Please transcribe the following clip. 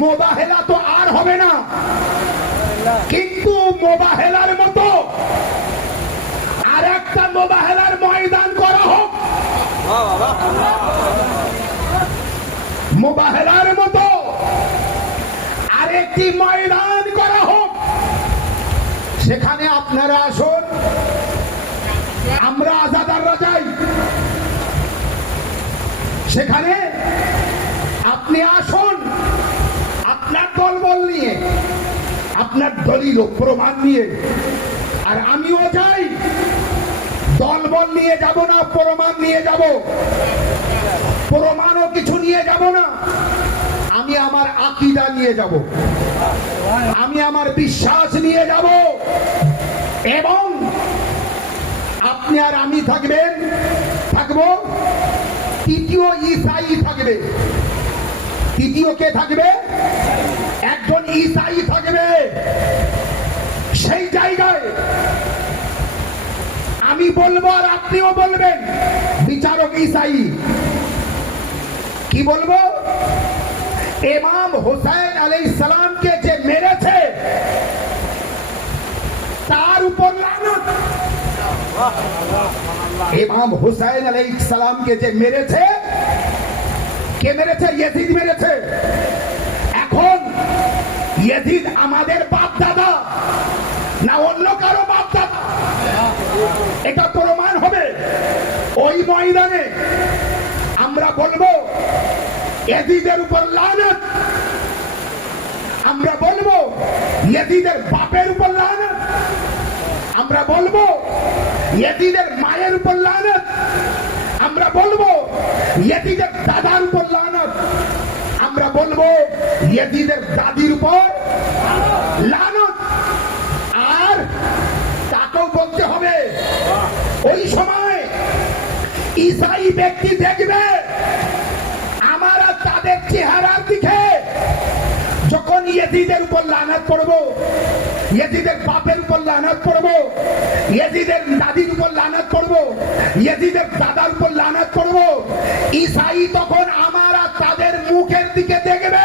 মোবাহেলা তো আর হবে না, কিন্তু মোবাহেলার মতো আর একটা মোবাহেলার ময়দান করা হোক। মোবাহেলার মতো আরেকটি ময়দান করা হোক, সেখানে আপনারা আসুন, আমরা আজাদাররা যাই, সেখানে আপনি আসুন আপনার দলবল নিয়ে, আপনার দলিল ও প্রমাণ নিয়ে, আর আমিও যাই, দলবল নিয়ে যাব না, প্রমাণ নিয়ে যাব। প্রমাণও কিছু নিয়ে যাব না, আমি আমার আকীদা নিয়ে যাব, আমি আমার বিশ্বাস নিয়ে যাব, এবং আপনি আর আমি থাকবো, তৃতীয় ঈসাই থাকবে। তৃতীয় কে থাকবে? একজন ঈসাই থাকবে। সেই জায়গায় আমি বলবো আর আপনিও বলবেন, বিচারক ঈসাই। কি বলবো? ইমাম হুসাইন আলাইহিস সালামকে যে মেরেছে তার উপর লানত। ইমাম হুসাইন আলাইহিস সালামকে যে মেরেছে, কে মেরেছে? ইয়াজিদ মেরেছে। এখন ইয়াজিদ আমাদের বাপ দাদা না অন্য কারো বাপ দাদা? এটা প্রমাণ হবে ওই ময়দানে। আমরা বলবো ইয়াজিদের উপর লানত, আমরা বলবো ইয়াজিদের বাপের উপর লানত, আমরা বলবো ইয়াজিদের মায়ের উপর লানত, আমরা বলবো ইয়াজিদের দাদার উপর লানত, আমরা বলবো ইয়াজিদের দাদির উপর লানত। আর তাকেও বলতে হবে, ওই সময় ঈসাই ব্যক্তি দেখবে আমরা তাদের চেহারার দিকে যখন ইয়াজিদের উপর লানত করব, ইয়াজিদের বাপের উপর লানত করব, ইয়াজিদের দাদির উপর লানত করব, ইয়াজিদের দাদার উপর লানত করব, ঈসাই তখন আমরা তাদের মুখের দিকে দেখবে